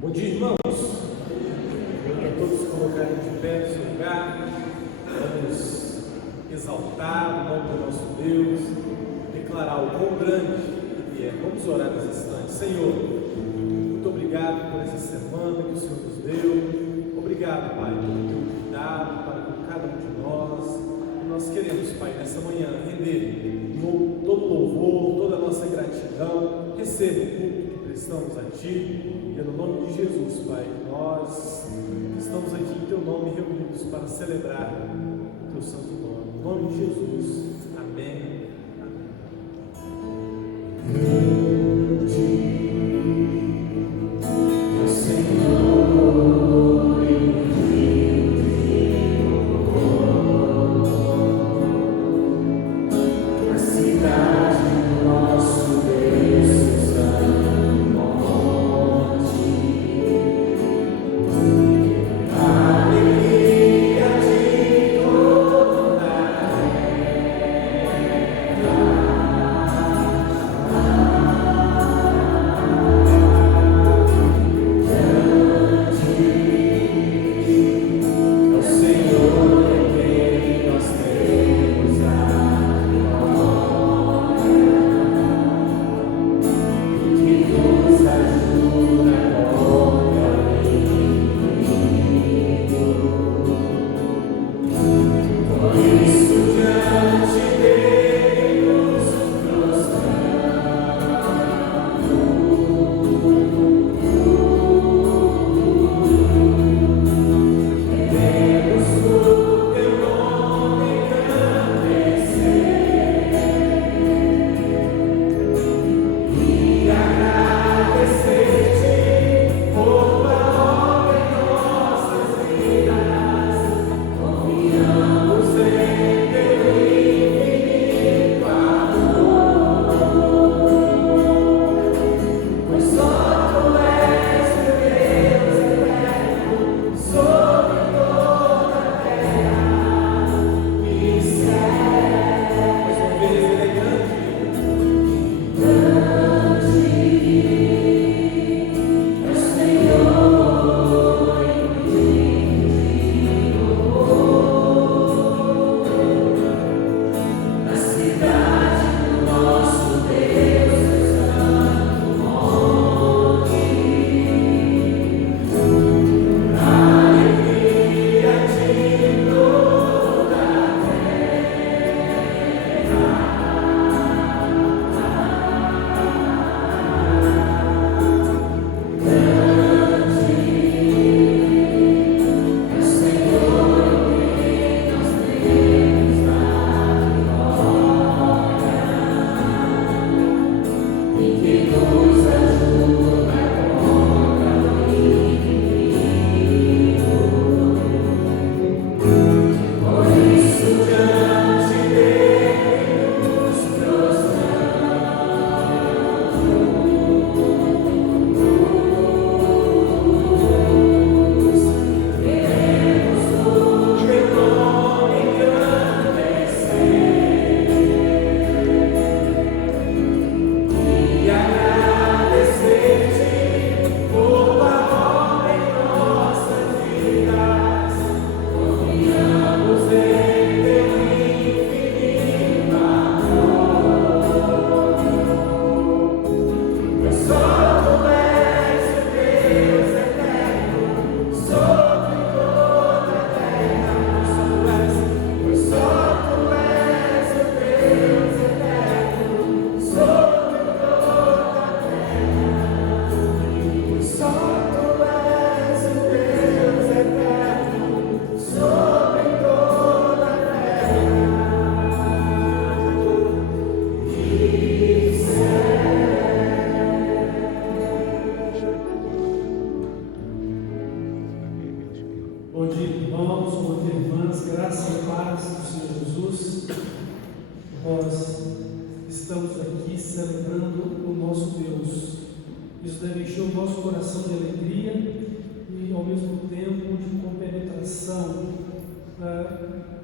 Bom dia, irmãos. Para todos colocarem de pé no seu lugar, vamos exaltar o nome do nosso Deus, declarar o quão grande Ele é. Vamos orar nesse instante. Senhor, muito obrigado por essa semana que o Senhor nos deu. Obrigado, Pai, pelo teu cuidado para com cada um de nós. E nós queremos, Pai, nessa manhã render todo louvor, toda a nossa gratidão. Receba o culto que prestamos a Ti. E é no nome de Jesus, Pai, nós estamos aqui em Teu nome reunidos para celebrar o Teu santo nome. Em nome de Jesus. Amém.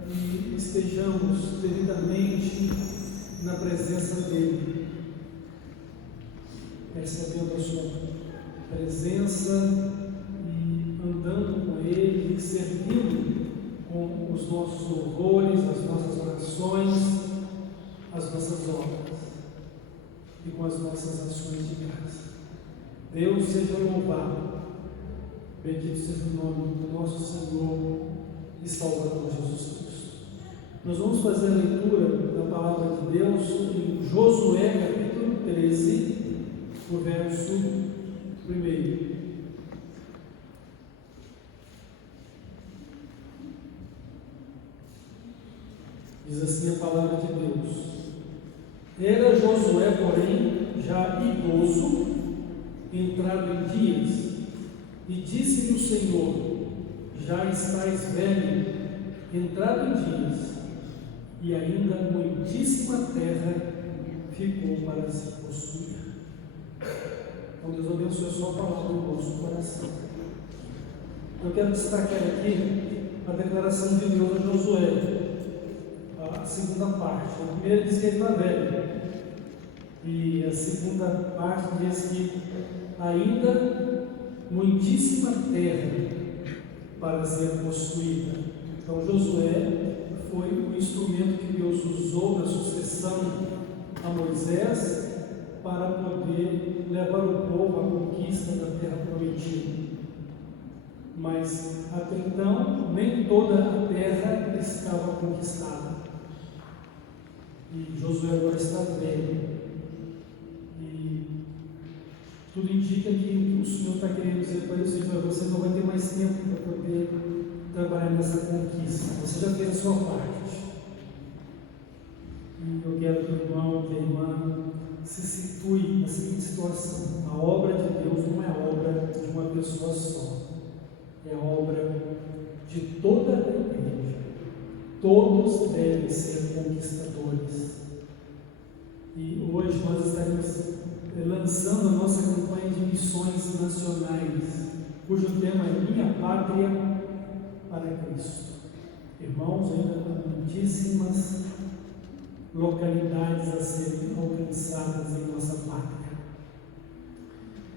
E estejamos devidamente na presença dele, percebendo a sua presença. presença e andando com Ele, servindo com os nossos louvores, as nossas orações, as nossas obras e com as nossas ações de graça. Deus seja louvado, bendito seja o nome do nosso Senhor e Salvador Jesus Cristo. Nós vamos fazer a leitura da palavra de Deus em Josué capítulo 13, o verso 1. Diz assim a palavra de Deus: Era Josué, porém, já idoso, entrado em dias, e disse-lhe o Senhor: Já estás velho, entrado em dias, e ainda muitíssima terra ficou para se possuir. Então Deus abençoe a sua palavra no nosso coração. Eu quero destacar aqui a declaração de Deus a Josué, a segunda parte. A primeira diz que ele está velho, e a segunda parte diz que ainda muitíssima terra para ser possuída. Então Josué foi o instrumento que Deus usou na sucessão a Moisés para poder levar o povo à conquista da terra prometida. Mas até então nem toda a terra estava conquistada. E Josué agora está velho. E tudo indica que o Senhor está querendo dizer para ele: mas você não vai ter mais tempo para poder trabalhar nessa conquista. Você já fez a sua parte. E eu quero que o irmão e a irmã se situe na seguinte situação: a obra de Deus não é obra de uma pessoa só, é obra de toda a igreja. Todos devem ser conquistadores. E hoje nós estaremos lançando a nossa campanha de missões nacionais, cujo tema é Minha Pátria para Cristo. Irmãos, ainda há muitíssimas localidades a serem alcançadas em nossa pátria.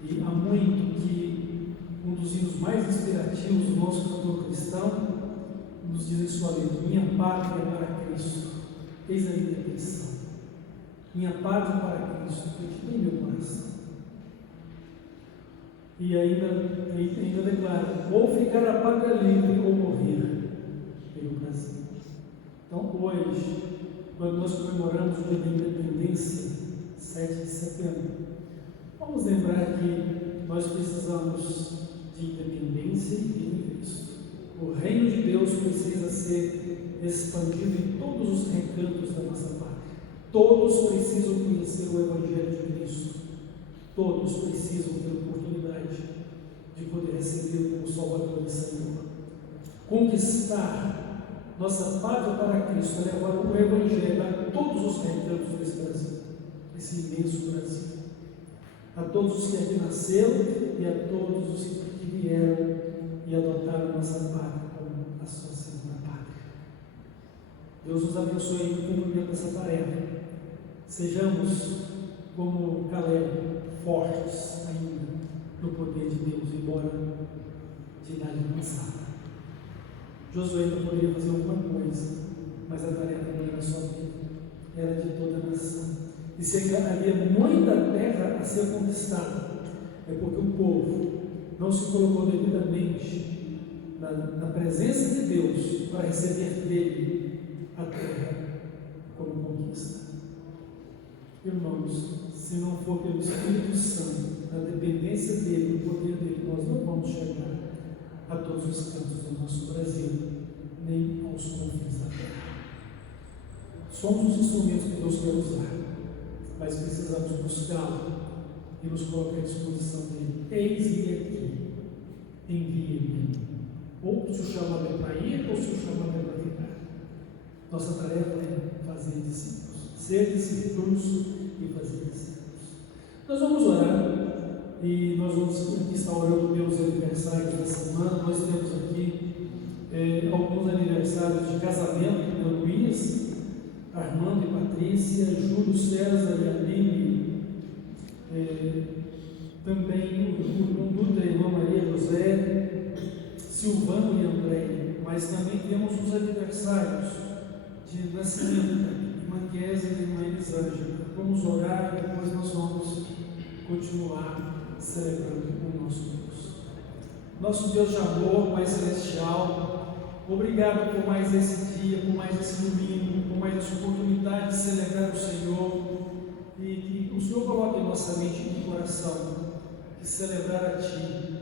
E há muito que um dos hinos mais inspirativos do nosso cantor cristão nos diz em sua letra: Minha pátria para Cristo, eis a minha missão. Minha pátria para Cristo, que tem meu coração. E ainda declara: ou ficar a pátria livre ou morrer pelo Brasil. Então hoje, quando nós comemoramos o dia da independência, 7 de setembro, vamos lembrar que nós precisamos de independência e de Cristo. O reino de Deus precisa ser expandido em todos os recantos da nossa pátria. Todos precisam conhecer o Evangelho de Cristo. Todos precisam ter a oportunidade de poder receber como Salvador e Senhor. Conquistar nossa pátria para Cristo, levar o Evangelho a todos os recantos desse Brasil, esse imenso Brasil, a todos os que aqui nasceram e a todos os que vieram e adotaram nossa pátria como a sua segunda pátria. Deus nos abençoe no cumprimento dessa tarefa. Sejamos como Caleb, fortes ainda no poder de Deus, embora de idade avançada. Josué ainda poderia fazer alguma coisa, mas a tarefa não era só dele, era de toda a nação. E se havia muita terra a ser conquistada, é porque o povo não se colocou devidamente na presença de Deus para receber dele a terra como conquista. Irmãos, se não for pelo Espírito Santo, na dependência dele, no poder dele, nós não vamos chegar a todos os cantos do nosso Brasil, nem aos confins da terra. Somos os instrumentos que Deus quer usar, mas precisamos buscá-lo e nos colocar à disposição dele. Eis-me aqui, envie-me. Ou se o chamado é para ir, ou se o chamado é para ficar. Nossa tarefa é fazer discípulos, ser discípulos e fazer discípulos. Nós vamos orar. E nós vamos aqui estar orando pelos aniversários da semana. Nós temos aqui alguns aniversários de casamento: da Luiz, Armando e Patrícia, Júlio César e Aline, também o Duda mas também temos os aniversários de nascimento da irmã Kézia e da irmã Elisângela. Vamos orar e depois nós vamos continuar celebrando o nosso Deus. Nosso Deus de amor, Pai Celestial, obrigado por mais esse dia, por mais esse domingo, por mais essa oportunidade de celebrar o Senhor, e que o Senhor coloque em nossa mente e no coração que celebrar a Ti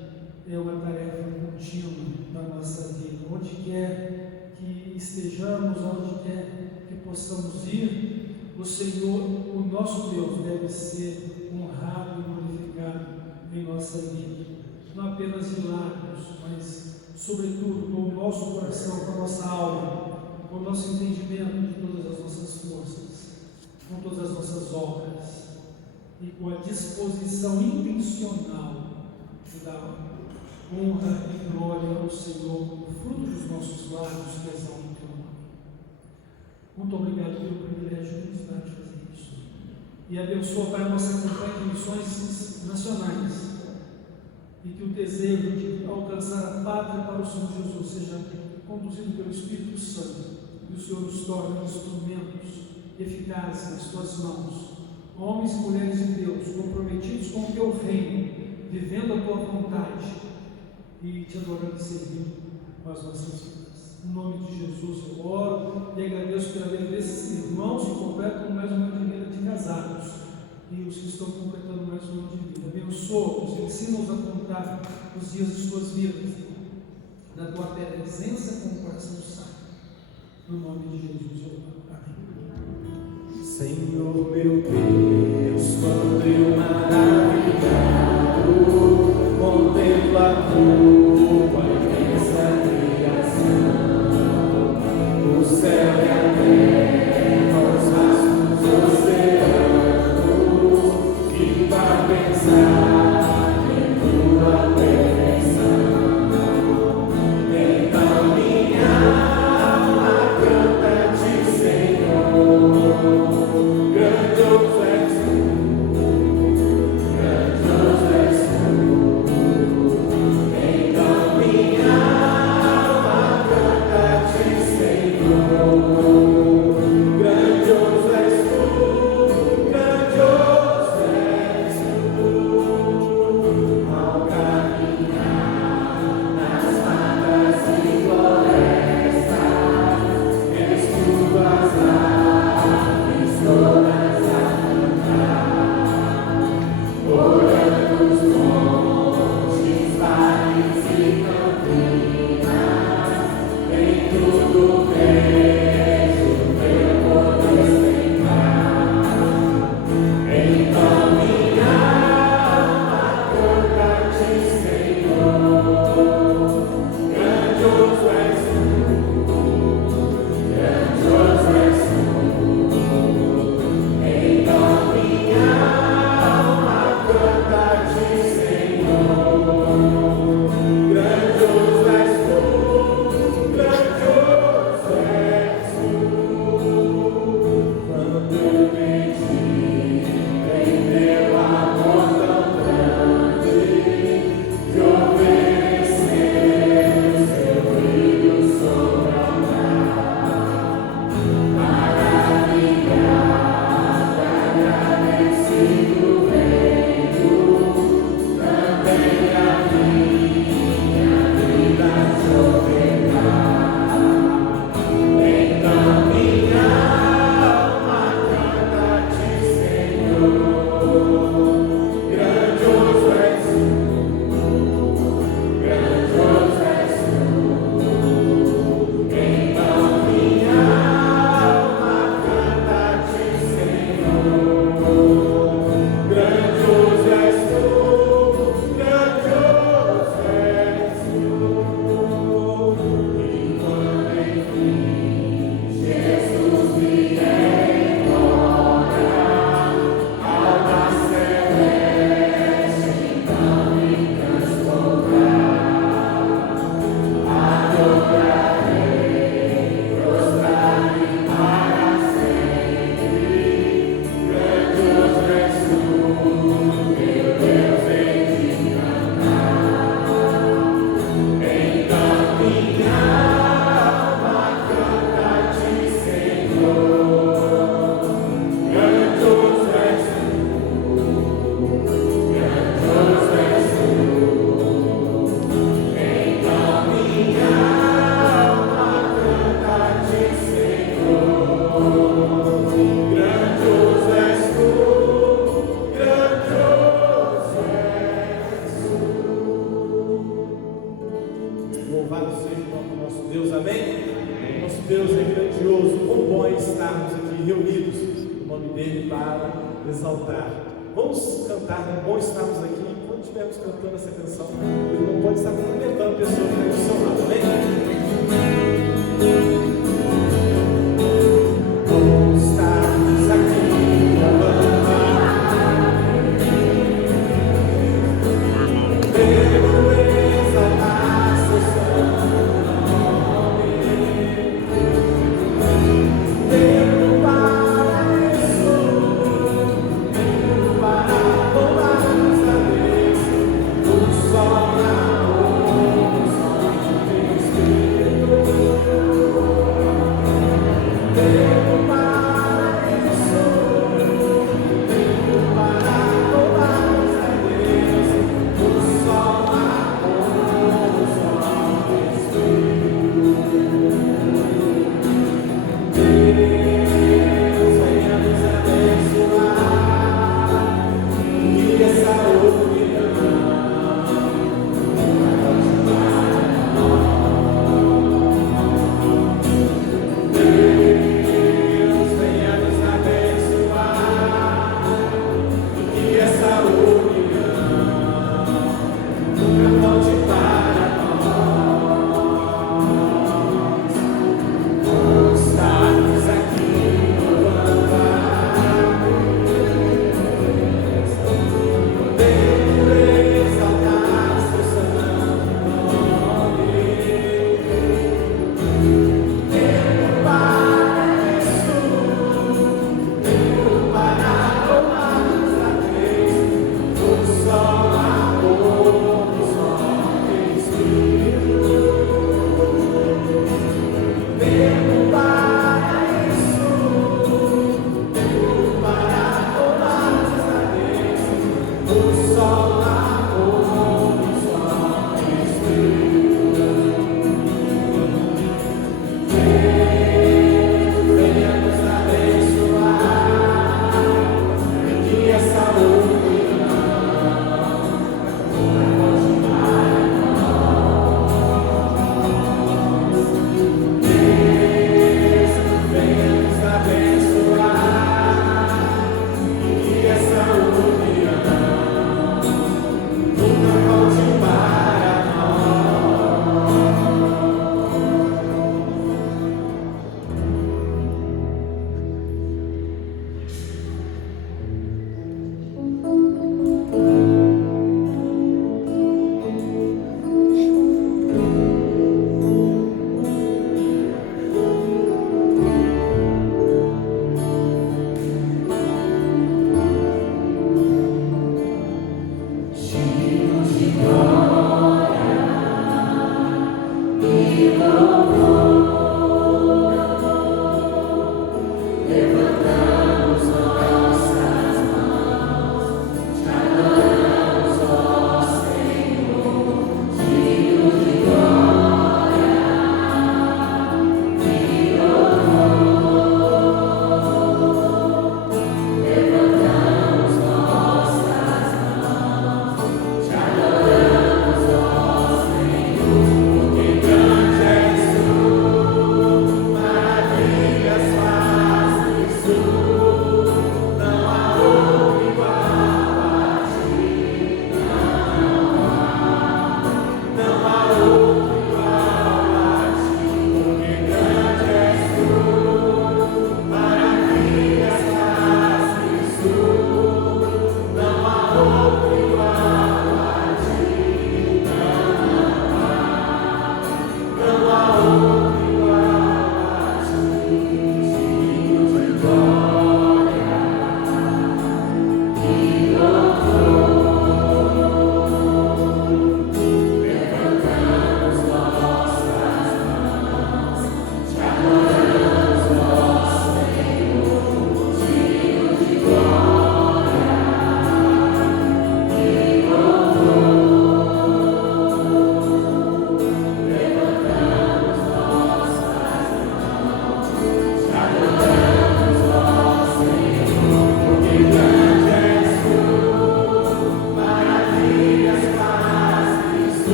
é uma tarefa contínua da nossa vida. Onde quer que estejamos, onde quer que possamos ir, o Senhor, o nosso Deus, deve ser honrado e glorificado em nossa vida. Não apenas de lábios, mas sobretudo com o nosso coração, com a nossa alma, com o nosso entendimento de todas as nossas forças, com todas as nossas obras e com a disposição intencional de dar honra e glória ao Senhor, o fruto dos nossos lábios que exaltam o Teu nome. Muito obrigado pelo privilégio de nos dar de fazer isso. E abençoa, Pai, a nossa campanha de missões nacionais, e que o desejo de alcançar a pátria para o Senhor Jesus seja conduzido pelo Espírito Santo, e o Senhor nos torne instrumentos eficazes nas Tuas mãos, homens e mulheres de Deus, comprometidos com o Teu reino, vivendo a Tua vontade e Te adorando e servindo com as nossas vidas. Em nome de Jesus eu oro e agradeço pela vida desses irmãos que completam mais um ano de vida de casados e os que estão completando mais um ano de vida. Abençoa-os, ensina-os a contar os dias de suas vidas na Tua presença com o coração sábio. No nome de Jesus eu oro. Amém. Senhor meu Deus, quando eu maravilhado contemplo a Tua imensa criação, o céu e a terra, os vastos oceanos, que para pensar em Tua perfeição, então minha alma canta-Te, Senhor. Grandioso és Tu, Louvado seja o nome do nosso Deus, amém? Nosso Deus é grandioso, quão bom é estarmos aqui reunidos no nome dele para exaltar. Vamos cantar, é bom estarmos aqui. Quando estivermos cantando essa canção, o irmão pode estar cumprimentando a pessoa que está do seu lado, amém? Bom estarmos aqui, amando.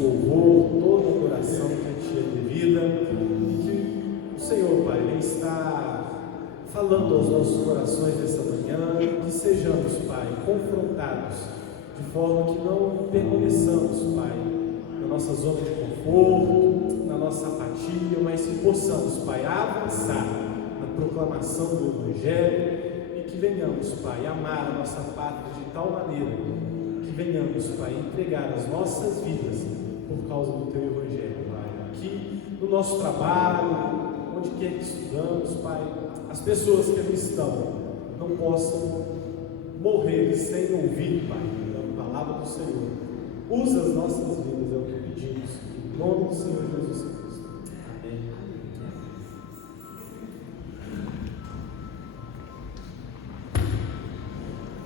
louvor, toda adoração que a Ti é devida, e que o Senhor, Pai, Ele está falando aos nossos corações nessa manhã, que sejamos, Pai, confrontados, de forma que não permaneçamos, Pai, na nossa zona de conforto, na nossa apatia, mas que possamos, Pai, avançar na proclamação do Evangelho e que venhamos, Pai, amar a nossa pátria de tal maneira que venhamos, Pai, entregar as nossas vidas por causa do Teu Evangelho, Pai. Aqui no nosso trabalho, onde quer que estudamos, Pai, as pessoas que ali estão não possam morrer sem ouvir, Pai, a palavra do Senhor. Usa as nossas vidas, é o que pedimos, em nome do Senhor Jesus Cristo. Amém.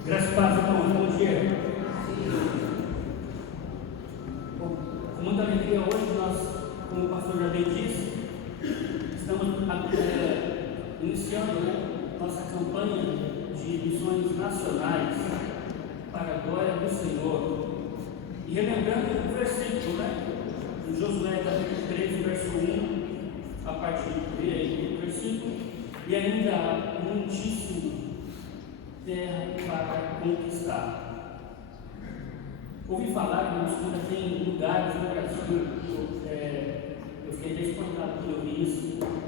Graças a Deus, irmãos, bom dia. Bom, com muita alegria hoje nós, como o pastor já bem disse, estamos iniciando nossa campanha de missões nacionais para a glória do Senhor. E relembrando o versículo, em Josué capítulo 13, verso 1, a partir do versículo, e ainda há muitíssimo terra para conquistar. Ouvi falar, irmãos, que ainda tem lugares no Brasil, eu fiquei até espantado quando eu vi isso,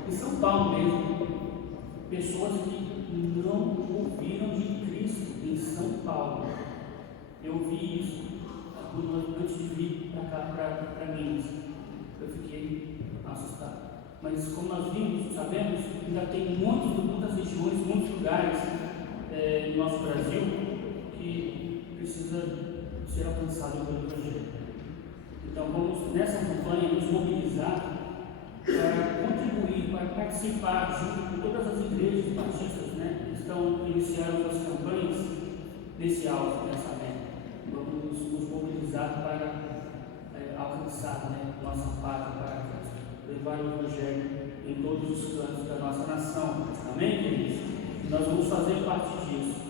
em São Paulo mesmo, pessoas que não ouviram de Cristo em São Paulo. Eu vi isso antes de vir para cá, para Minas. Eu fiquei assustado. Mas como nós vimos, sabemos, ainda tem muitas regiões, muitos lugares no nosso Brasil que precisa ser alcançado pelo Evangelho. Então vamos nessa campanha nos mobilizar para contribuir, para participar junto com todas as igrejas batistas, que estão iniciando as campanhas nesse alvo, nessa meta. Vamos nos mobilizar para alcançar nossa pátria para Cristo, levar o Evangelho em todos os cantos da nossa nação. Amém, queridos? Nós vamos fazer parte disso.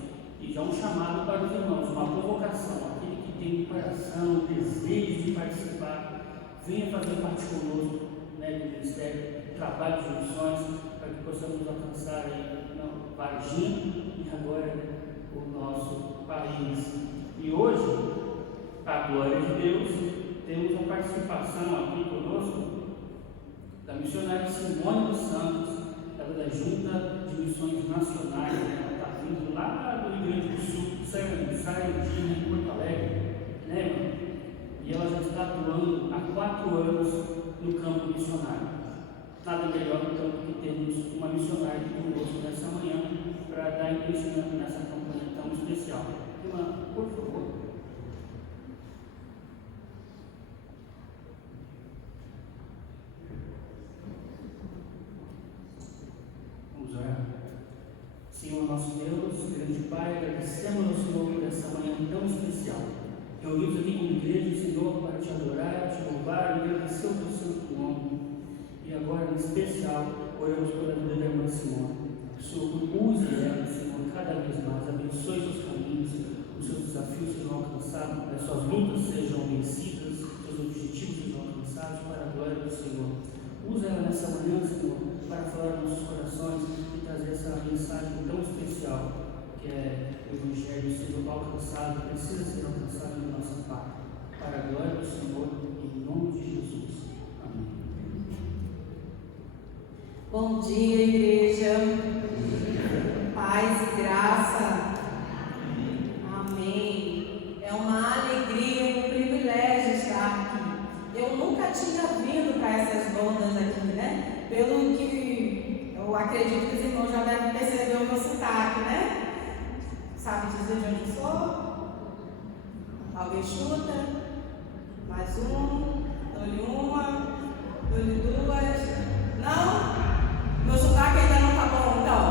E já um chamado para os irmãos, uma convocação. Aquele que tem coração, desejo de participar, venha fazer parte conosco do Ministério, trabalho de missões, para que possamos alcançar Varginha e agora o nosso país. E hoje, para a glória de Deus, temos a participação aqui conosco da missionária Simone dos Santos, ela da Junta de Missões Nacionais. Ela está vindo lá do Rio Grande do Sul, Sarandina, em Porto Alegre, e ela já está atuando há 4 anos no campo missionário. Nada melhor então do que termos uma missionária conosco nessa manhã para dar início nessa campanha tão especial. Por favor. Vamos orar. Senhor nosso Deus, grande Pai, agradecemos ao Senhor por essa manhã tão especial. Reunidos aqui como igreja, Senhor, para te adorar, te louvar e agradecer o teu santo nome. E agora, em especial, oramos pela vida da irmã Simone. Que o Senhor use ela, Senhor, cada vez mais, abençoe os seus caminhos, os seus desafios sejam alcançados, as suas lutas sejam vencidas, os seus objetivos sejam alcançados para a glória do Senhor. Usa ela nessa manhã, Senhor, para falar nos nossos corações e trazer essa mensagem tão especial, que é o Evangelho seja alcançado, precisa ser alcançado na nossa parte, para a glória do Senhor, em nome de Jesus. Amém. Bom dia, igreja. Paz e graça. Amém. É uma alegria, um privilégio estar aqui. Eu nunca tinha vindo para essas bandas aqui, Pelo que eu acredito que os irmãos já devem perceber o meu sotaque, Sabe dizer de onde eu sou? Alguém chuta? Mais um? Dou-lhe uma? Dou-lhe duas? Não? Meu sotaque ainda não tá bom, então?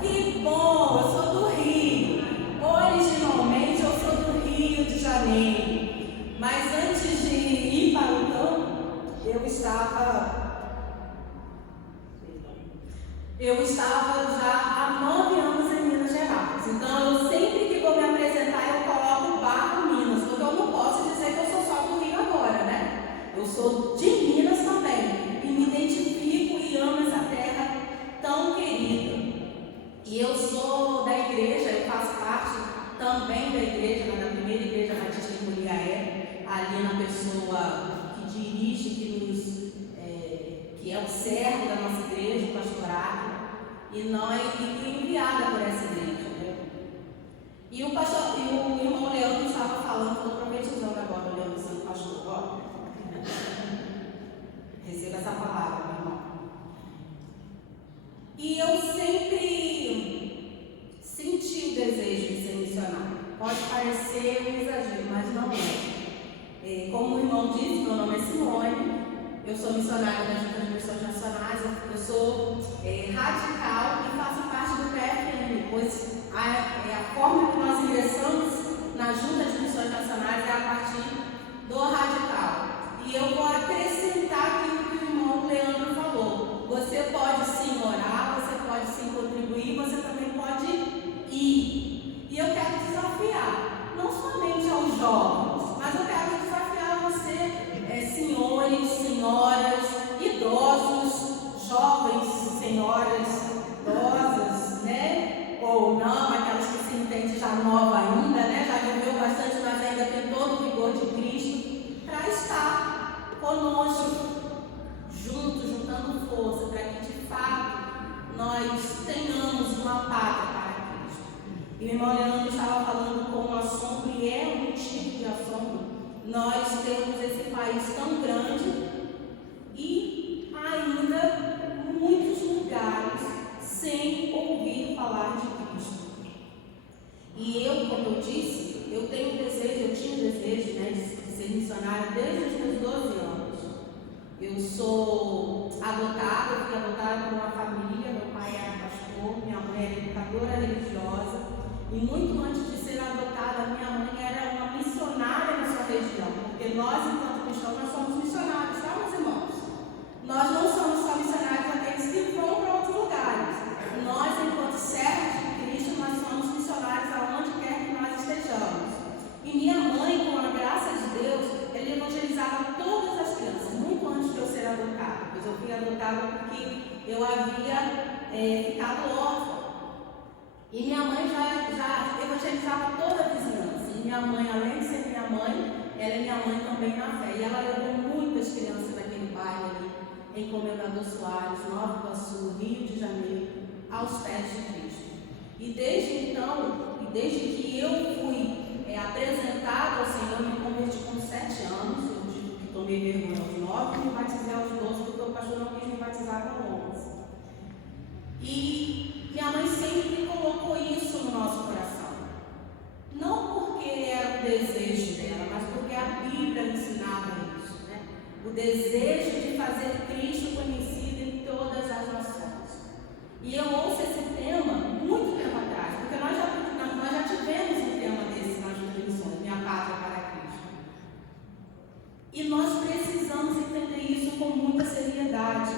Que bom! Eu sou do Rio. Originalmente eu sou do Rio de Janeiro. Mas antes de ir para o campo, eu estava já há 9 anos em Minas Gerais. Então, eu sempre que vou me apresentar, eu coloco o Barro Minas, porque eu não posso dizer que eu sou só do Rio agora, sou de Minas também, e me identifico e amo essa terra tão querida. E eu sou da igreja, eu faço parte também da igreja, da primeira igreja batista em Muriaé, ali na pessoa que dirige, que é o servo da nossa igreja, o pastor Águia, e fui enviada por essa igreja, né? E o irmão Leandro estava falando, estou profetizando agora, o Leandro sendo pastor, ó. Receba essa palavra, meu irmão. E eu sempre senti o desejo de ser missionário. Pode parecer um exagero, mas não é. Como o irmão disse, meu nome é Simone, eu sou missionária das Juntas de Missões Nacionais, eu sou radical e faço parte do PFN, pois a forma que nós ingressamos na Junta de Missões Nacionais é a partir do radical. E eu vou acrescentar aquilo que o irmão Leandro falou. Você pode sim orar, você pode sim contribuir, você também pode ir. E eu quero desafiar, não somente aos jovens, mas eu quero desafiar você, senhores, senhoras, idosos, jovens, senhoras, idosas, né? Ou não, aquelas que se entendem já nova ainda, né? Já viveu bastante, mas ainda tem todo o vigor de Cristo, para estar conosco, juntos, juntando força, para que de fato nós tenhamos uma pátria para Cristo. E o irmão Leandro estava falando com um assombro, e é um motivo de assombro, nós temos esse país tão grande e ainda muitos lugares sem ouvir falar de Cristo. E eu, como eu disse, eu tinha o desejo, né, de ser missionária desde os meus 12 anos. Eu sou adotada, eu fui adotada por uma família, meu pai era pastor, minha mãe era educadora religiosa, e muito antes de ser adotada, minha mãe era uma missionária na sua região, porque nós, enquanto cristãos, nós somos missionários, tá, meus irmãos? Nós não somos só missionários aqueles que vão para outros lugares. Nós, enquanto servos de Cristo, nós somos missionários aonde quer que nós estejamos. E minha mãe, com a graça de Deus, ela evangelizava todas as crianças, muito antes de eu ser adotada. Pois eu fui adotada porque eu havia ficado órfã. E minha mãe já evangelizava toda a vizinhança. E minha mãe, além de ser minha mãe, ela é minha mãe também na fé. E ela levou muitas crianças daquele bairro ali, em Comendador Soares, Nova Iguaçu, Rio de Janeiro, aos pés de Cristo. E desde então, e desde que eu fui apresentada ao Senhor, me converti com 7 anos, eu digo que tomei vergonha aos 9 e me batizei aos 12, porque o pastor não quis me batizar com 11. E minha mãe sempre colocou isso no nosso coração. Não porque era o desejo dela, mas porque a Bíblia ensinava isso, né? O desejo de fazer Cristo conhecido em todas as nações. E eu ouço esse tema muito tempo atrás, porque nós já tivemos um tema desse nas missões, Minha Pátria para Cristo. E nós precisamos entender isso com muita seriedade.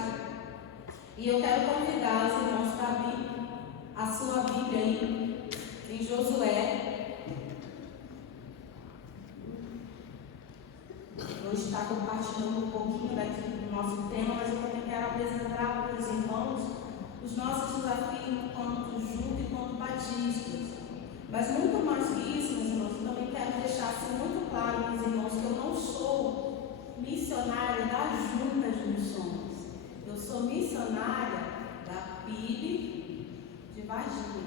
E eu quero convidar os irmãos para abrir a sua Bíblia aí, em Josué. Vou estar compartilhando um pouquinho daqui do nosso tema, mas eu também quero apresentar para os irmãos os nossos desafios enquanto junto e quanto batistas. Mas muito mais que isso, meus irmãos, eu também quero deixar assim, muito claro, meus irmãos, que eu não sou missionária da Junta de Missões. Eu sou missionária da PIB de Varginha.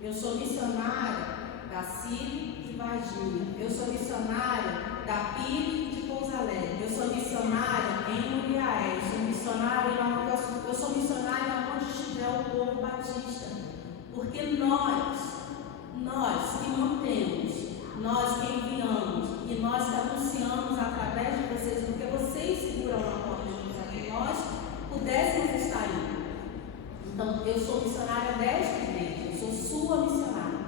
Eu sou missionária da CIB de Varginha. Eu sou missionária da PIB de Pouso Alegre. Eu sou missionária em Muriaé. Eu sou missionária em Nova Iguaçu. Eu sou missionária onde estiver o povo batista. Porque nós que mantemos, nós que enviamos e nós que anunciamos através de vocês, porque vocês seguram a porta de Jesus, para que nós pudéssemos estar aí. Então, eu sou missionária desta igreja, eu sou sua missionária.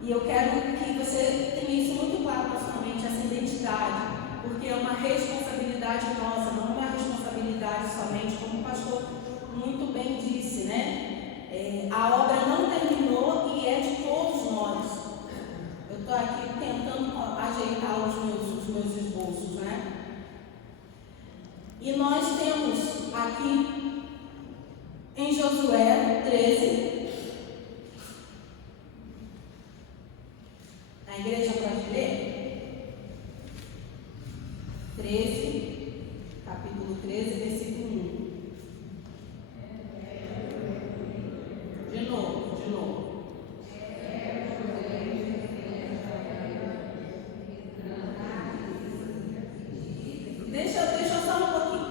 E eu quero que você tenha isso muito claro na sua mente, essa identidade, porque é uma responsabilidade nossa E nós temos aqui em Josué 13, a igreja pode ler? 13, capítulo 13, versículo 1. De novo. Deixa só um pouquinho.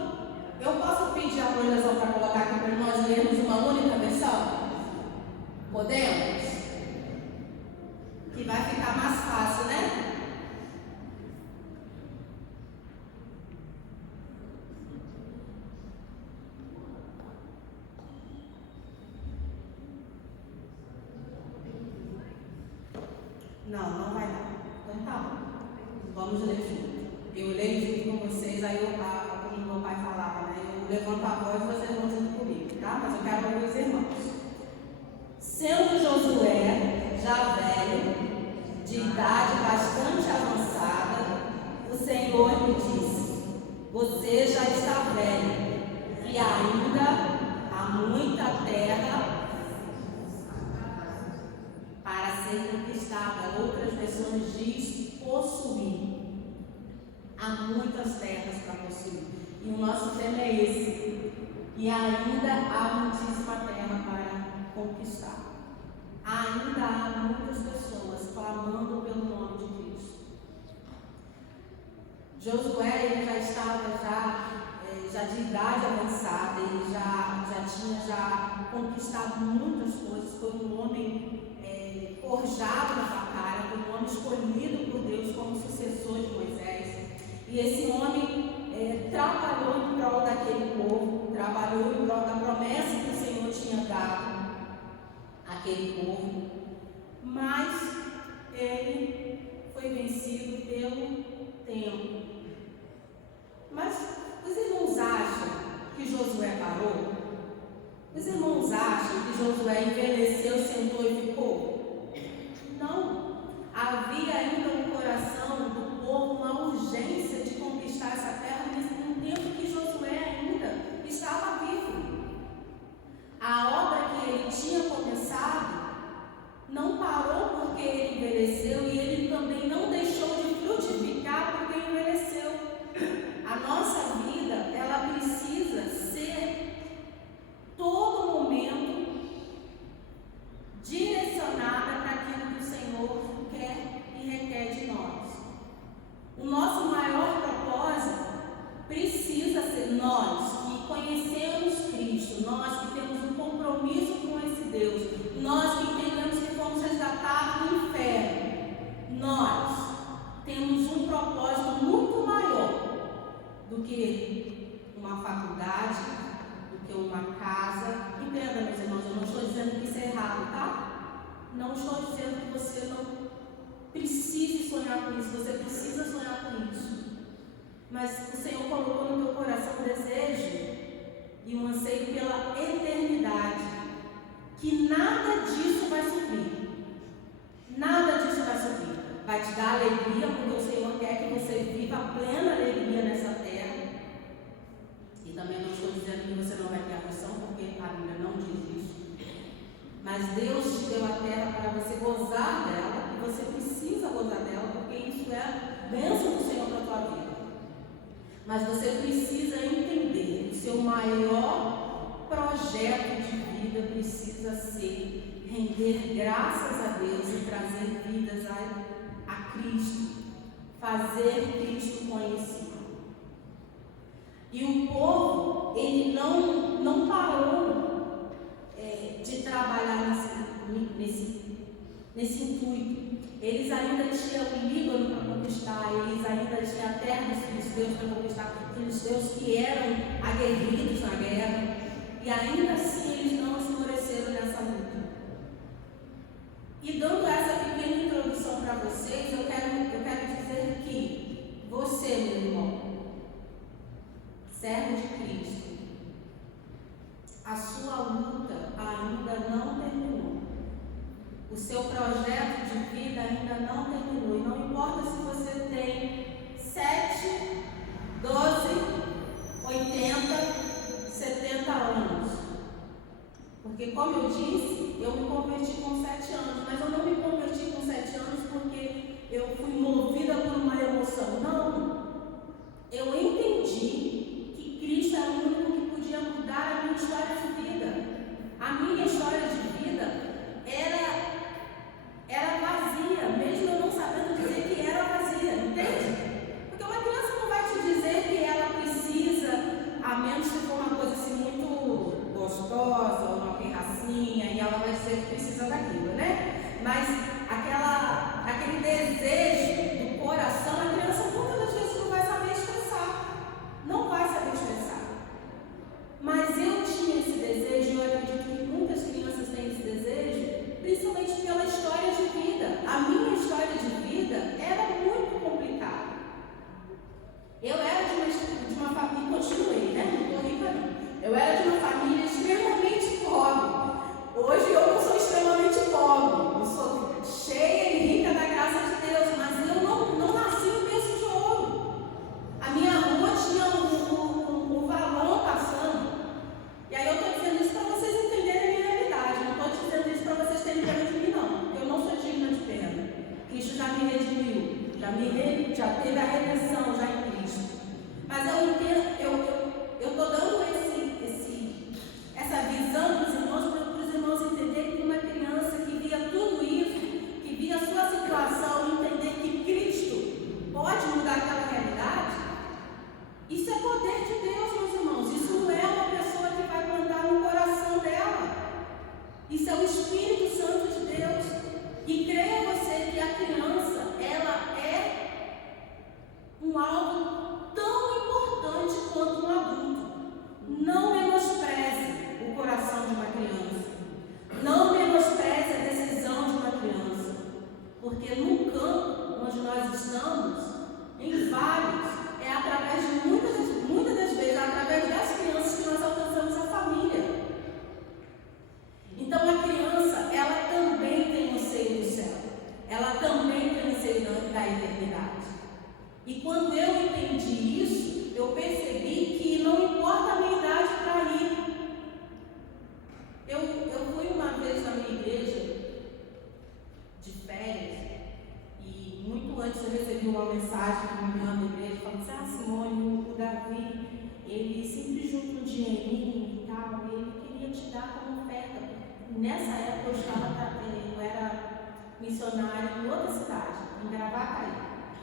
Eu posso pedir a coordenação para colocar aqui para nós lermos uma única versão? Podemos? Que vai ficar mais fácil, né? Não vai dar. Então tá bom. Vamos ler junto. Eu leio junto com vocês, aí como meu pai falava, né? Eu levanto a voz e vocês vão junto comigo, tá? Mas eu quero ouvir os irmãos. Sendo Josué já velho, de idade bastante avançada, o Senhor lhe disse: você já está velho, e ainda há muita terra para ser conquistada. Outras versões diz possuir. Há muitas terras para possuir. E o nosso tema é esse. E ainda há muitíssima terra para conquistar. Ainda há muitas pessoas clamando pelo nome de Cristo. Josué, ele já estava já de idade avançada, ele já tinha conquistado muitas coisas, foi um homem forjado na batalha, foi um homem escolhido por Deus como sucessor de Moisés. E esse homem trabalhou em prol daquele povo, trabalhou em prol da promessa que o Senhor tinha dado àquele povo, mas ele foi vencido pelo tempo. Mas os irmãos acham que Josué parou? Os irmãos acham que Josué envelheceu, sentou e ficou? Não. Havia ainda no coração do povo uma urgência de conquistar essa terra num tempo que Josué ainda estava vivo. A obra que ele tinha começado não parou porque ele envelheceu, e ele também não deixou de frutificar porque envelheceu. A nossa vida, ela precisa ser todo momento direcionada para aquilo que o Senhor quer e requer de nós. O nosso maior propósito precisa ser nós que conhecemos Cristo, nós que temos um compromisso com esse Deus, nós que entendemos que fomos resgatados do inferno. Nós temos um propósito muito maior do que uma faculdade, do que uma casa. Entenda, meus irmãos, eu não estou dizendo que isso é errado, tá? Não estou dizendo que você não precise sonhar com isso, você precisa sonhar com isso. Mas o Senhor colocou no teu coração um desejo e um anseio pela eternidade, que nada disso vai suprir. Nada disso vai suprir. Vai te dar alegria, porque o Senhor quer que você viva a plena alegria nessa terra. E também não estou dizendo que você não vai ter aflição, porque a Bíblia não diz isso. Mas Deus te deu a terra para você gozar dela, e você precisa gozar dela, porque isso é a bênção do Senhor para a tua vida. Mas você precisa entender que o seu maior projeto de vida precisa ser render graças a Deus e trazer vidas a Cristo, fazer Cristo conhecido. E o povo, ele não parou de trabalhar nesse intuito. Eles ainda tinham o Líbano para conquistar, eles ainda tinham a terra dos filisteus para conquistar, filisteus que eram aguerridos na guerra, e ainda assim eles não esmoreceram nessa luta. E dando essa pequena introdução para vocês, eu quero dizer que você, meu irmão, servo de Cristo, a sua luta ainda não terminou. O seu projeto de vida ainda não terminou. E não importa se você tem 7, 12, 80 como eu disse, eu me converti com 7 anos, mas eu não me converti com 7 anos porque eu fui movida por uma emoção. Não. Eu entendi que Cristo era o único que podia mudar a minha história de vida. A minha história de vida era vazia, mesmo eu não sabendo dizer que era vazia, entende? Porque uma criança não vai te dizer que ela precisa, a menos que for uma coisa assim muito gostosa, uma pirracinha, e ela vai dizer que precisa daquilo, né? Mas aquele desejo do coração, a criança muitas das vezes não vai saber expressar. Não vai saber expressar. Mas eu tinha esse desejo, e eu acredito que muitas crianças têm esse desejo, principalmente pela história de vida. A minha história de vida era muito complicada. Eu era de uma família, continuei, né? Não estou rica não. Eu era de uma família extremamente pobre. Hoje eu não sou extremamente pobre. Eu sou cheia e rica da graça de Deus, mas eu não nasci em berço de ouro. A minha rua tinha um valão passando. E aí eu estou dizendo isso para vocês entenderem a minha realidade. Não estou dizendo isso para vocês terem pena de mim, não. Porque eu não sou digna de pena. Cristo já me redimiu. Já teve a redenção já em Cristo. Mas eu entendo, eu estou dando essa visão para os irmãos entenderem que uma criança que via tudo isso, que via a sua situação, entender que Cristo pode mudar aquela realidade, isso é poder de Deus, meus irmãos. Isso não é uma pessoa que vai plantar no coração dela. Isso é o Espírito Santo de Deus. E creia você que a criança, ela é um algo tão importante quanto um adulto. Não menospreze o coração de uma criança. Não menospreze a decisão de uma criança. Porque no campo onde nós estamos, em vários, é através de muitas das vezes, é através das crianças que nós alcançamos a família. Então a criança, ela também tem um seio do céu. Ela também tem um seio da eternidade. E quando eu entendi isso, eu percebi que não importa a minha idade para ir. Eu fui uma vez na minha igreja de férias e muito antes eu recebi uma mensagem de uma irmã da igreja falando assim: Simone, o Davi, ele sempre junta um dinheirinho e tal, e ele queria te dar como oferta. Nessa época eu era missionária em outra cidade, em Gravataí.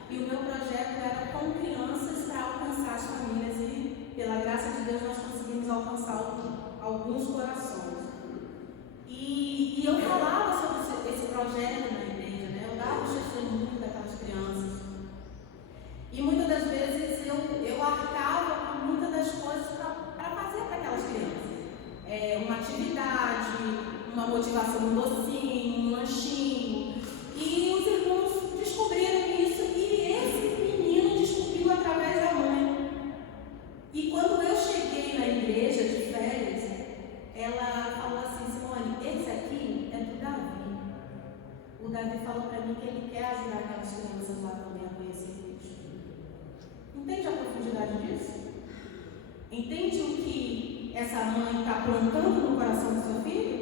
E o meu projeto era com crianças para alcançar as famílias e, pela graça de Deus, nós conseguimos alcançar alguns corações. E eu falava sobre esse projeto na igreja, né? Eu dava o testemunho daquelas crianças. E muitas das vezes eu arcava com muitas das coisas para fazer para aquelas crianças. Uma atividade, uma motivação, um docinho, um lanchinho. E os irmãos descobriram isso. E esse menino descobriu através da mãe. E quando eu cheguei na igreja de férias, ela falou assim: Simone, esse aqui é do Davi. O Davi falou para mim que ele quer ajudar aquelas crianças lá também a conhecer Cristo. Entende a profundidade disso? Entende o que essa mãe está plantando no coração do seu filho?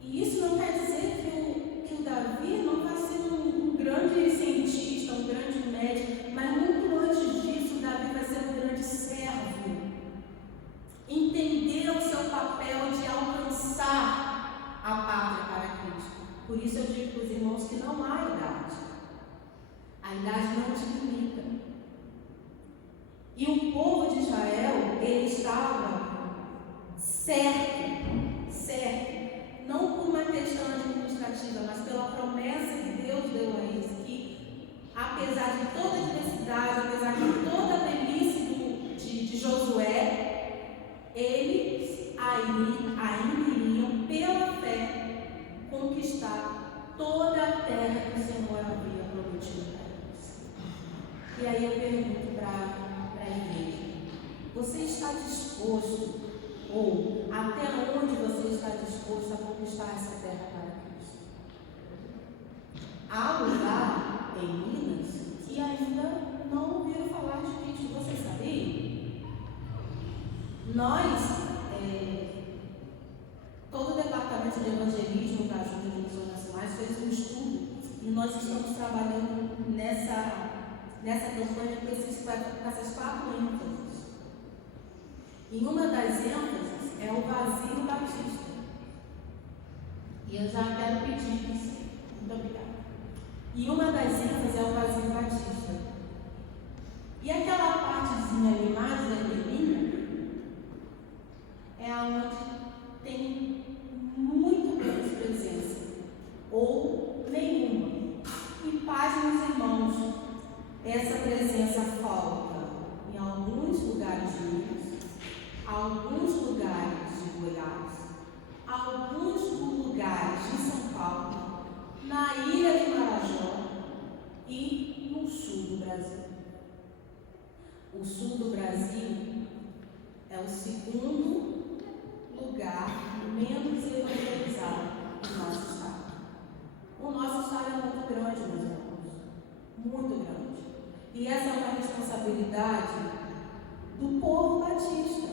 E isso não quer dizer que o Davi não vai ser um grande cientista, um grande médico, mas muito antes disso, o Davi vai ser um grande servo. Entender o seu papel de alcançar a pátria para Cristo. Por isso eu digo para os irmãos que não há idade. A idade não te limita. E o povo de Israel, ele estava certo, não por uma questão administrativa, mas pela promessa que Deus deu a eles, que apesar de toda a diversidade, apesar de toda a velhice de Josué, eles ainda iriam, pela fé, conquistar toda a terra que o Senhor havia prometido para eles. E aí eu pergunto para a igreja: você está disposto, ou até onde você está disposto a conquistar essa terra para Cristo? Há lugar em Minas que ainda não ouviram falar de Cristo, você sabia? Nós departamento de evangelismo da Junta de Missões Nacionais fez um estudo e nós estamos trabalhando nessa campanha com essas 4 ênfases. E uma das ênfases é o vazio batista. E eu já quero pedir isso. Muito obrigada. E uma das ênfases é o vazio batista. E aquela partezinha ali mais vermelhinha é onde tem muito menos presença, ou nenhuma. E pasmem, irmãos, essa presença falta em alguns lugares de Minas, alguns lugares de Goiás, alguns lugares de São Paulo, na ilha de Marajó e no sul do Brasil. O sul do Brasil é o segundo lugar menos evangelizado do nosso estado. O nosso estado é muito grande, meus irmãos, muito grande. E essa é uma responsabilidade do povo batista.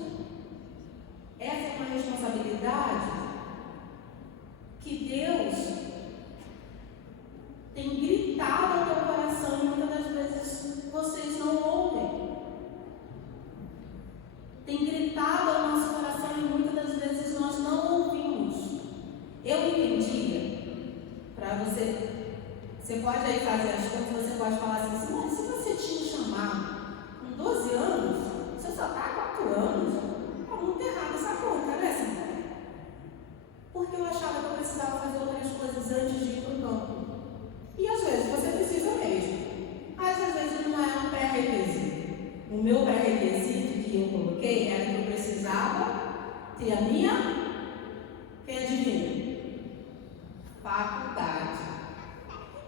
Essa é uma responsabilidade que Deus tem gritado ao teu coração e muitas das vezes vocês não ouvem. Tem gritado ao nosso coração e muitas das vezes nós não ouvimos. Eu entendia, para você pode aí fazer as contas, você pode falar assim, mas se você tinha um chamado com 12 anos, você só está há 4 anos, está muito errado essa conta, né, Senhor? Porque eu achava que eu precisava fazer outras coisas antes de ir para o campo. E às vezes você precisa mesmo, mas às vezes não é um pré-requisito. O meu pré-requisito que eu coloquei era que eu precisava ter a minha, quem adivinha? Faculdade.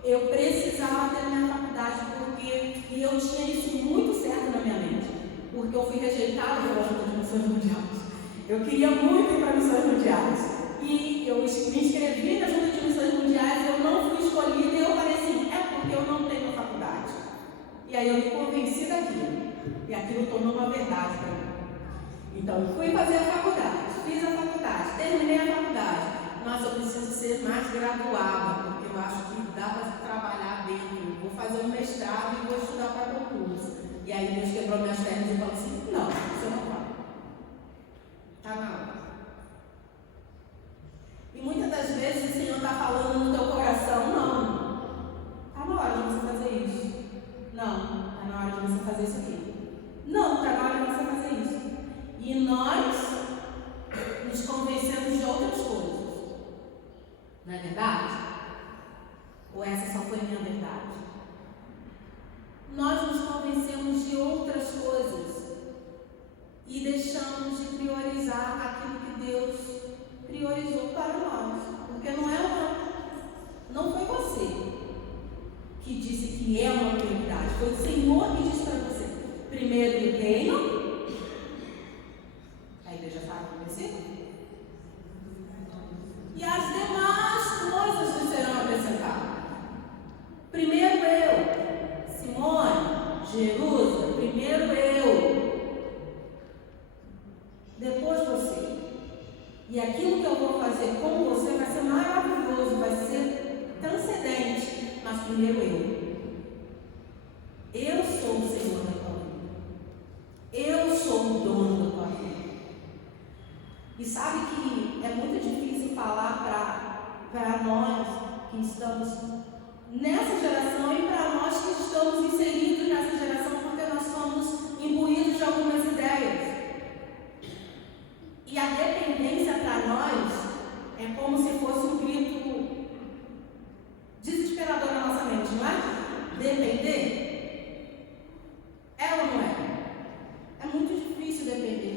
Eu precisava ter a minha faculdade e eu tinha isso muito certo na minha mente, porque eu fui rejeitada pela Junta de Missões Mundiais. Eu queria muito ir para Missões Mundiais. E eu me inscrevi na Junta de Missões Mundiais, eu não fui escolhida e eu falei assim, é porque eu não tenho faculdade. E aí eu me convenci daquilo. E aquilo tornou uma verdade para mim. Então eu fui fazer a faculdade, fiz a faculdade, terminei a faculdade. Mas eu preciso ser mais graduada, porque eu acho que dá para trabalhar dentro. Vou fazer um mestrado e vou estudar para concurso. E aí Deus quebrou minhas pernas e falou assim, não, você não vai. Está na hora. E muitas das vezes o Senhor está falando no teu coração, não, está na hora de você fazer isso. Não, está na hora de você fazer isso aqui. Não, está na hora de você fazer isso. E nós nos convencemos de outras coisas. Não é verdade? Ou essa só foi a minha verdade? Nós nos convencemos de outras coisas e deixamos de priorizar aquilo que Deus priorizou para nós, porque não foi você que disse que é uma prioridade, foi o Senhor que disse para você, primeiro o reino, a igreja está acontecendo, e as demais coisas lhe serão acrescentadas. Primeiro eu, Simone, Jerusa, primeiro eu, depois você. E aquilo que eu vou fazer com você vai ser maravilhoso, vai ser transcendente, mas primeiro eu. Eu sou o Senhor da tua vida. Eu sou o dono da tua vida. E sabe que é muito difícil falar para nós que estamos nessa geração e para nós que estamos inseridos nessa geração, porque nós somos imbuídos de algumas ideias. E a dependência para nós é como se fosse um grito desesperador na nossa mente, não é? Depender? É ou não é? É muito difícil depender.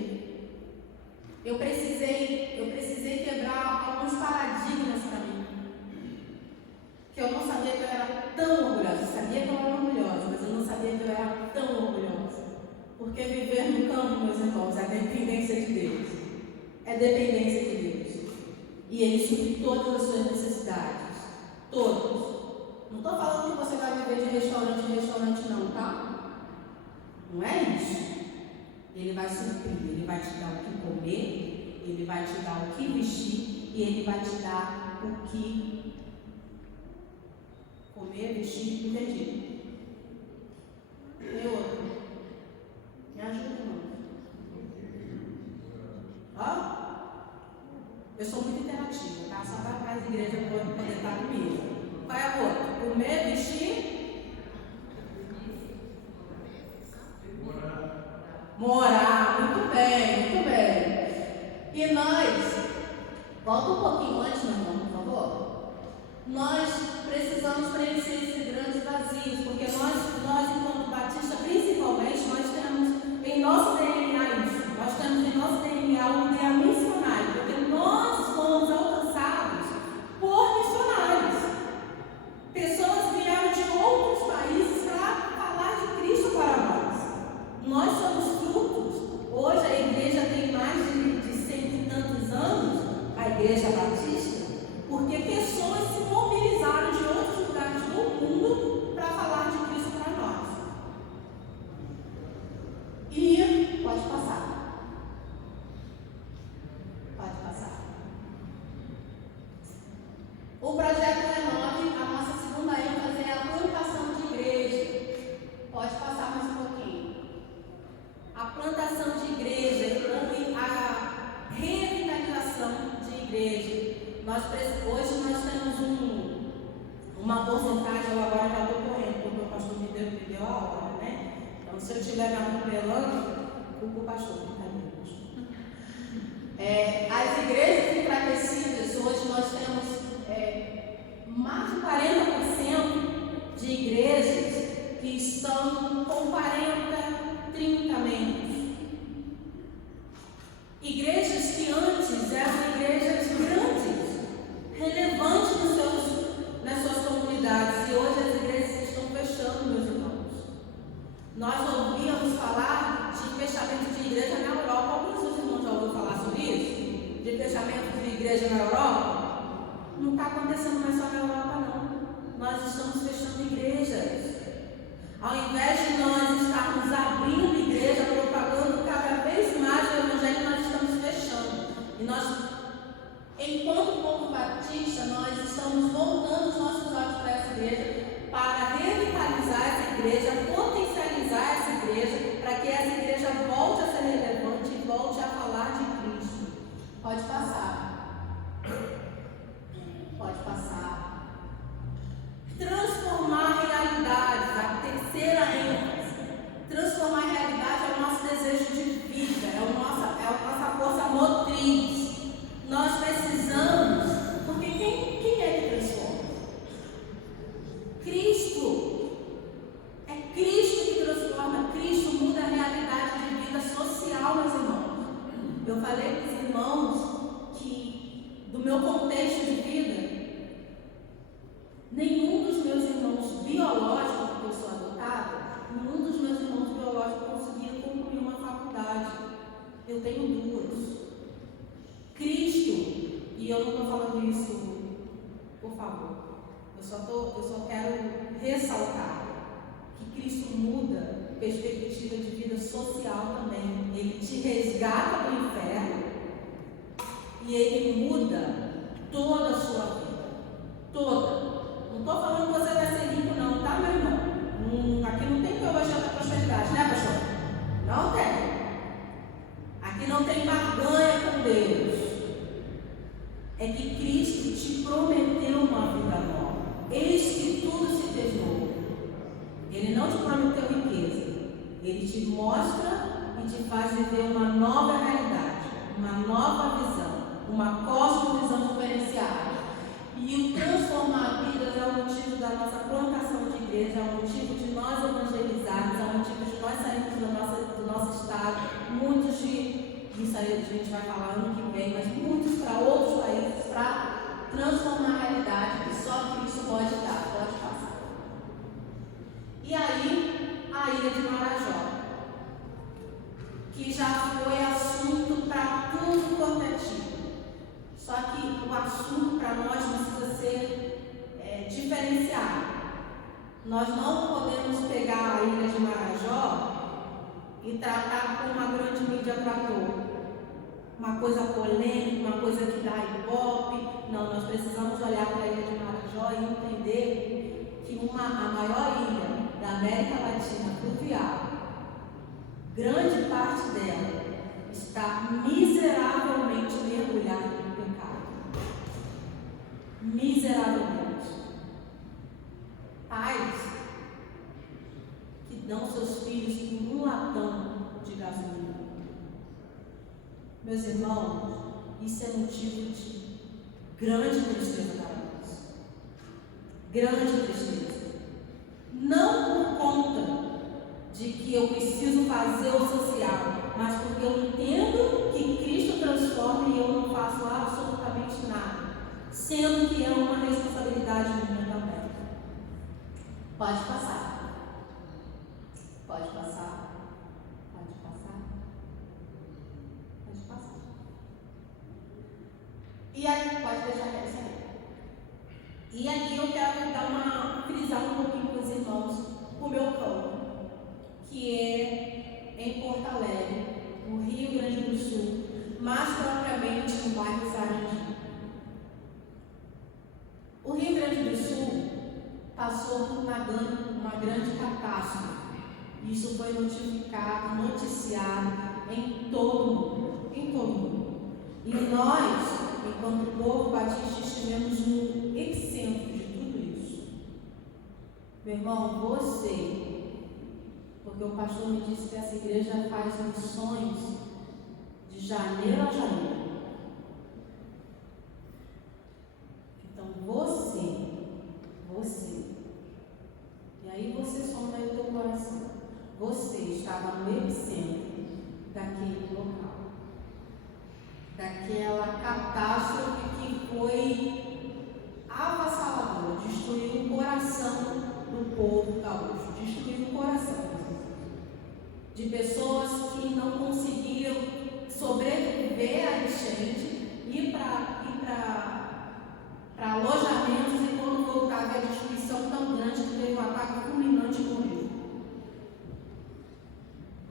Eu precisei quebrar alguns paradigmas para mim. Que eu não sabia que eu era tão orgulhosa. Eu sabia que eu era orgulhosa, mas eu não sabia que eu era tão orgulhosa. Porque viver no campo, meus irmãos, é dependência de Deus. É dependência de Deus. E Ele supre todas as suas necessidades. Todas. Não estou falando que você vai viver de restaurante em restaurante, não, tá? Não é isso. Ele vai suprir, Ele vai te dar o que comer, Ele vai te dar o que vestir, e Ele vai te dar o que comer, vestir, entendi. Tem outro. Me ajuda, irmão. Ó, eu sou muito interativa, tá? Só para as igrejas poder estar comigo. Qual é a outra? Comer, vestir, morar. Muito bem, muito bem. E nós, volta um pouquinho antes, meu irmão, por favor. Nós precisamos preencher esses grandes vazios, porque nós enquanto Batista, principalmente, nós temos em nosso DNA isso. Nós temos em nosso DNA um DNA missionário, porque nós fomos alcançados por missionários. Pessoas vieram de outros países para falar de Cristo para nós. Nós somos frutos. Hoje a igreja tem mais de 100 e tantos anos, a Igreja Batista, porque pessoas se mobilizaram de outros lugares do mundo para falar de Cristo para nós. E pode passar. Pode passar. O projeto Renove, a nossa segunda ênfase é a plantação de igreja. Pode passar mais um pouquinho. A plantação de igreja e a revitalização de igreja. Hoje nós temos uma porcentagem, eu agora já estou correndo, porque o pastor me deu a hora, né? Então, se eu estiver me atropelando, culpa o pastor, brincadeira, pastor. As igrejas enfraquecidas, hoje nós temos mais de 40% de igrejas que estão com 40, 30 membros. Igrejas que antes eram igrejas grandes, relevantes nas suas comunidades, e hoje as igrejas estão fechando, meus irmãos. Nós ouvíamos falar de fechamento de igreja na Europa. Alguns dos irmãos já ouviram falar sobre isso? De fechamento de igreja na Europa? Não está acontecendo mais só na Europa, não. Nós estamos fechando igrejas. Ao invés de nós estarmos abrindo igreja, propagando cada vez mais o Evangelho, nós estamos fechando. E nós, enquanto povo batista, nós estamos voltando os nossos olhos para essa igreja, para revitalizar essa igreja, potencializar essa igreja, para que essa igreja volte a ser relevante e volte a falar de Cristo. Pode passar. Pode passar. Transformar realidades, a terceira ênfase. Transformar realidade é o nosso desejo de vida, é a nossa força motriz. Nós precisamos, porque quem é que transforma? Cristo. É Cristo que transforma. Cristo muda a realidade de vida social, meus irmãos. Eu falei para os irmãos que, do meu contexto de vida, nenhum dos meus irmãos biológicos, porque eu sou adotada, nenhum dos meus irmãos biológicos conseguiram concluir uma faculdade. Eu tenho duas. Cristo, e eu não estou falando isso, por favor, eu só quero ressaltar que Cristo muda a perspectiva de vida social também. Ele te resgata do inferno e ele muda toda a sua vida. Toda. Não estou falando que você vai ser rico não, tá, meu irmão? Aqui não tem teologia da prosperidade, né, pastor? Não tem. Aqui não tem barganha com Deus. É que Cristo te prometeu uma vida nova. Eis que tudo se fez novo. Ele não te prometeu riqueza. Ele te mostra e te faz viver uma nova realidade, uma nova visão, uma cosmovisão diferenciada. E o transformar vidas é o motivo da nossa plantação de igreja, é o motivo de nós evangelizarmos, é o motivo de nós sairmos do nosso estado. Muitos isso aí a gente vai falar ano que vem, mas muitos para outros países, para transformar a realidade que só Cristo pode dar, pode passar. E aí, a ilha de Marajó, que já foi assunto para tudo quanto é tipo. Só que o assunto para nós precisa ser diferenciado. Nós não podemos pegar a ilha de Marajó e tratar como uma grande mídia tratou. uma coisa polêmica, uma coisa que dá ibope. Não, nós precisamos olhar para a ilha de Marajó e entender que a maior ilha da América Latina fluvial, grande parte dela está miseravelmente mergulhada no pecado. Miseravelmente. Pais que dão seus filhos por um latão de gasolina. Meus irmãos, isso é motivo de grande tristeza para nós. Grande tristeza. Não por conta de que eu preciso fazer o social, mas porque eu entendo que Cristo transforma e eu não faço absolutamente nada, sendo que é uma responsabilidade minha também. Pode passar. Pode passar. Pode passar. Pode passar. E aí, pode deixar essa aí. E aqui eu quero frisar um pouquinho com os irmãos o meu campo, que é em Porto Alegre, no Rio Grande do Sul, mais propriamente no bairro Sarandi. O Rio Grande do Sul passou por uma grande catástrofe. Isso foi noticiado em todo mundo. E nós, enquanto povo batista, estivemos no epicentro de tudo isso. Meu irmão, porque o pastor me disse que essa igreja faz missões de janeiro a janeiro. Então você, e aí você sonda aí o teu coração, você estava no epicentro daquele local, daquela catástrofe que foi avassaladora, destruiu o coração do povo gaúcho, destruiu o coração de pessoas que não conseguiam sobreviver à enchente, ir para alojamentos, e quando voltava a destruição tão grande que teve um ataque fulminante e morreu.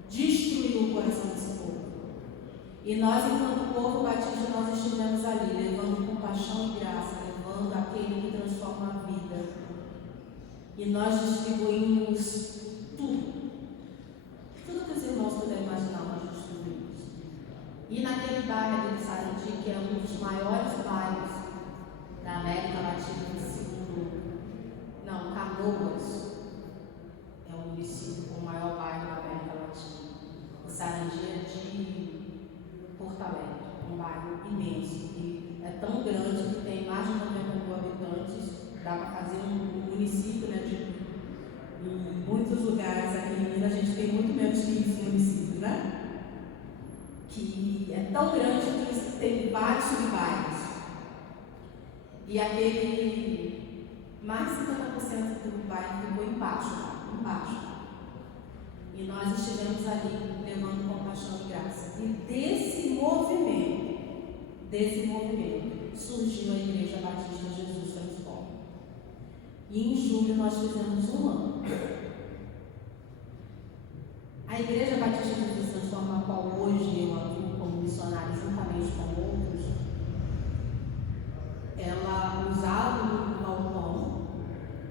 Destruiu o coração desse povo. E nós, enquanto povo batista, nós estivemos ali, levando compaixão e graça, levando aquele que transforma a vida. E nós distribuímos tudo que os irmãos puderem imaginar, nós distribuímos. E naquele bairro de Sarandi, que é um dos maiores bairros da América Latina, Canoas é o município com o maior bairro da América Latina. O Sarandi é de Porto Alegre, um bairro imenso, que é tão grande que tem mais de 90 mil habitantes, dá para fazer um município, em muitos lugares aqui em Minas a gente tem muito menos que isso municípios, que é tão grande que tem vários subbairros. E aquele mais de 50% do bairro ficou embaixo. E nós estivemos ali levando compaixão e graça. E desse movimento surgiu a Igreja Batista Jesus Transforma. E em julho nós fizemos um ano. A Igreja Batista Jesus Transforma, a qual hoje eu atuo como missionário juntamente com outros, ela usava um galpão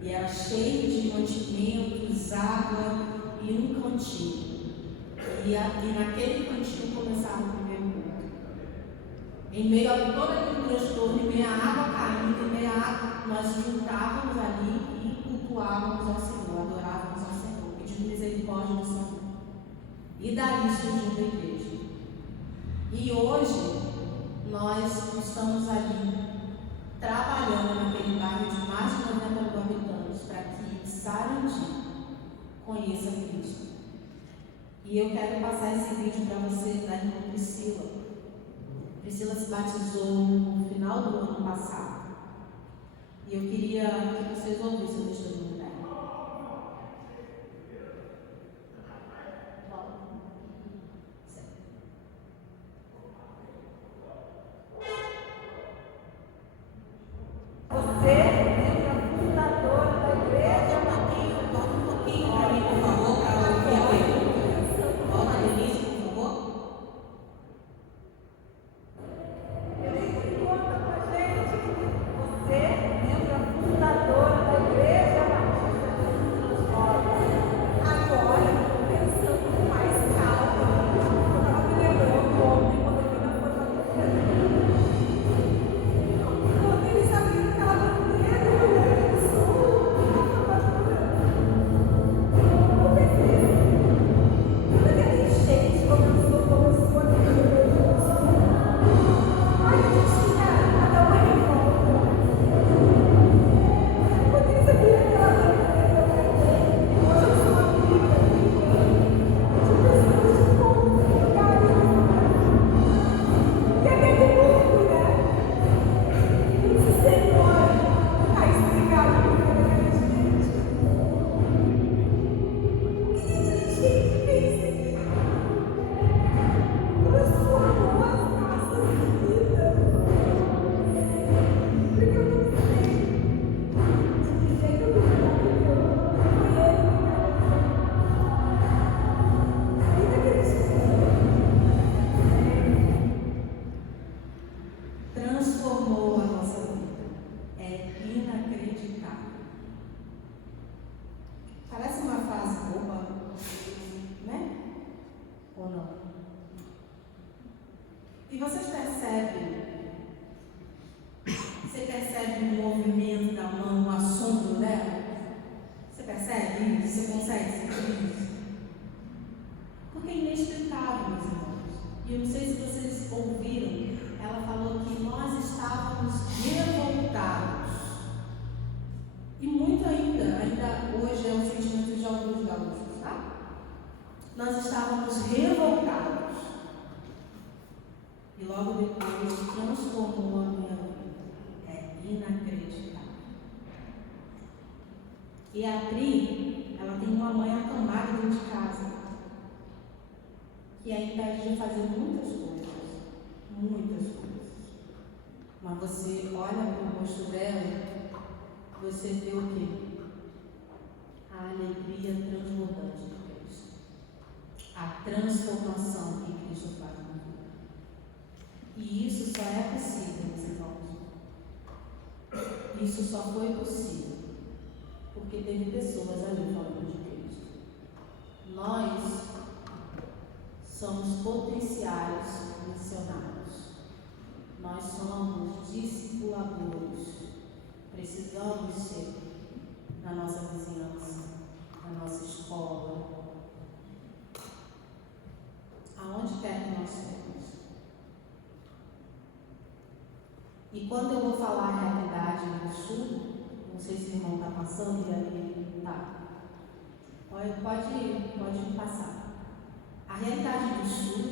e era cheio de mantimentos, água e um cantinho. E naquele cantinho começava o primeiro culto. Em meio a todo aquele transtorno, em meio à água caindo, em meio à água, nós juntávamos ali e cultuávamos ao Senhor, adorávamos ao Senhor, pedindo misericórdia do Senhor. E dali surgiu a igreja. E hoje nós estamos ali trabalhando naquele bairro de mais de 90 mil habitantes para que Sarandi conheça Cristo. E eu quero passar esse vídeo para vocês da irmã Priscila. Priscila se batizou no final do ano passado. E eu queria que vocês ouvissem o testemunho dela. E vocês percebem? Você percebe o movimento da mão, o assombro dela? Você percebe isso? Você consegue sentir isso? Porque é inexplicável, meus irmãos. E eu não sei se vocês ouviram, ela falou que nós estávamos revoltados. E muito ainda hoje é o sentimento de alguns gaúchos, tá? Nós estávamos revoltados. E logo depois transformou a minha vida. É inacreditável. E a Pri, ela tem uma mãe acamada dentro de casa, que a impede de fazer muitas coisas. Muitas coisas. Mas você olha para o rosto dela, você vê o quê? A alegria transbordante de Cristo. A transformação que Cristo faz na vida. E isso só é possível, meus irmãos. Isso só foi possível porque teve pessoas ali falando de Cristo. Nós somos potenciais missionários. Nós somos discipuladores. Precisamos ser na nossa vizinhança, na nossa escola, aonde quer que nós somos. E quando eu vou falar a realidade do Sul, não sei se o irmão está passando, e ali está. Pode passar. A realidade do Sul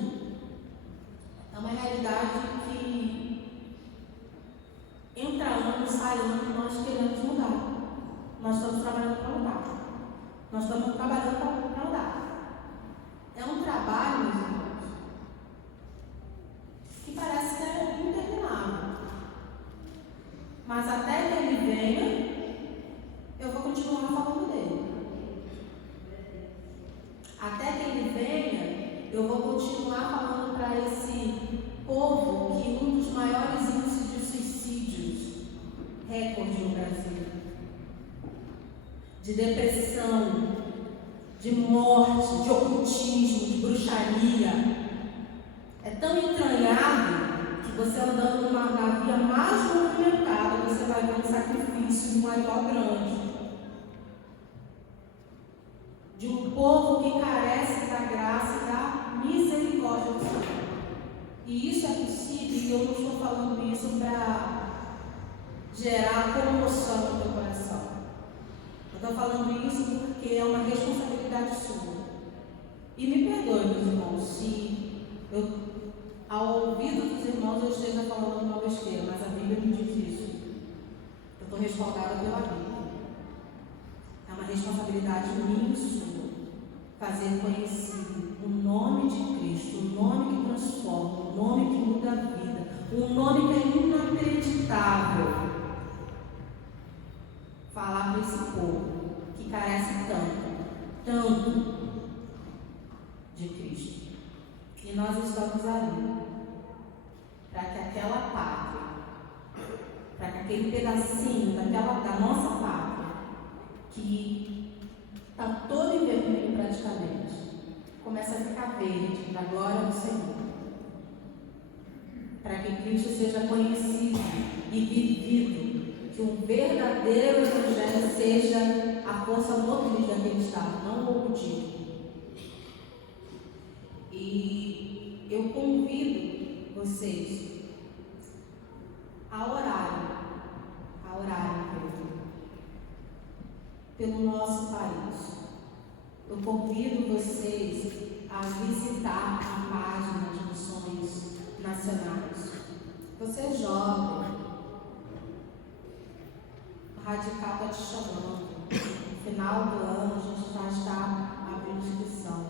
é uma realidade que entra ano, sai ano, nós queremos mudar. Nós estamos trabalhando para mudar. Nós estamos trabalhando para mudar. É um trabalho, meus irmãos, que parece que é interminável. Mas até que ele venha, eu vou continuar falando dele. Até que ele venha, eu vou continuar falando para esse povo que um dos maiores índices de suicídios, recorde no Brasil, de depressão, de morte, de ocultismo, de bruxaria, é tão entranhado que você andando na via mais movimentada, você vai ver um sacrifício de um animal grande. De um povo que carece da graça e da misericórdia do Senhor. E isso é possível, e eu não estou falando isso para gerar comoção no teu coração. Eu estou falando isso porque é uma responsabilidade sua. E me perdoe, meus irmãos, se eu, ao ouvido dos irmãos, eu esteja falando uma besteira, mas a Bíblia me diz isso. Eu estou respaldada pela Bíblia. É uma responsabilidade minha e sua. Fazer conhecido o nome de Cristo, o nome que transforma, o nome que muda a vida, um nome que é inacreditável. Falar para esse povo que carece tanto de Cristo. E nós estamos ali para que aquela pátria, para que aquele pedacinho da nossa pátria, que está todo em vermelho praticamente, comece a ficar verde na glória do Senhor. Para que Cristo seja conhecido e vivido, que um verdadeiro evangelho seja a força motriz daquele estado, não o ocultismo. E eu convido vocês a orarem pelo nosso país. Eu convido vocês a visitar a página de missões nacionais. Você é jovem, o Radical está te chamando. No final do ano a gente está abrindo inscrição.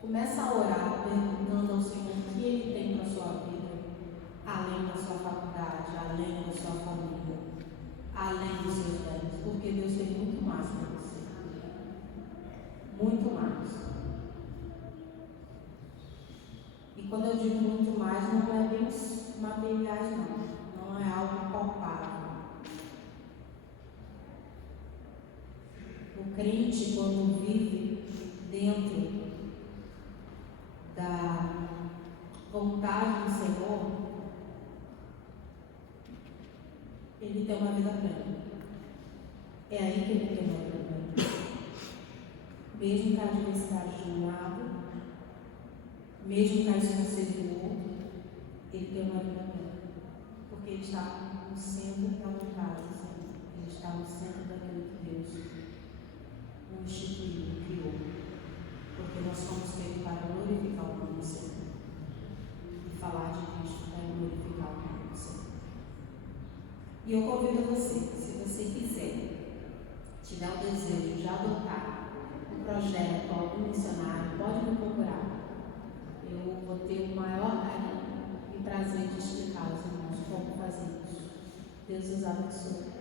Começa a orar perguntando ao Senhor o que Ele tem para a sua vida, além da sua faculdade, além da sua família, além dos seus bens, porque Deus tem muito mais para você. Muito mais. E quando eu digo muito mais, não é bens materiais, não é algo palpável. O crente, quando vive dentro vontade do Senhor, ele tem uma vida plena. É aí que ele tem uma vida plena. Mesmo com a adversidade de um lado, mesmo com a escassez do outro, ele tem uma vida plena. Porque ele está no centro da vontade do Senhor. Ele está no centro daquilo que Deus o instituiu, o criou. Porque nós fomos feitos para glorificar o nome do Senhor. E falar de Cristo é glorificar o nome do Senhor. E eu convido você, se você quiser, tiver o desejo de adotar um projeto, algum missionário, pode me procurar. Eu vou ter o maior carinho e prazer de explicar aos irmãos como fazer isso. Deus os abençoe.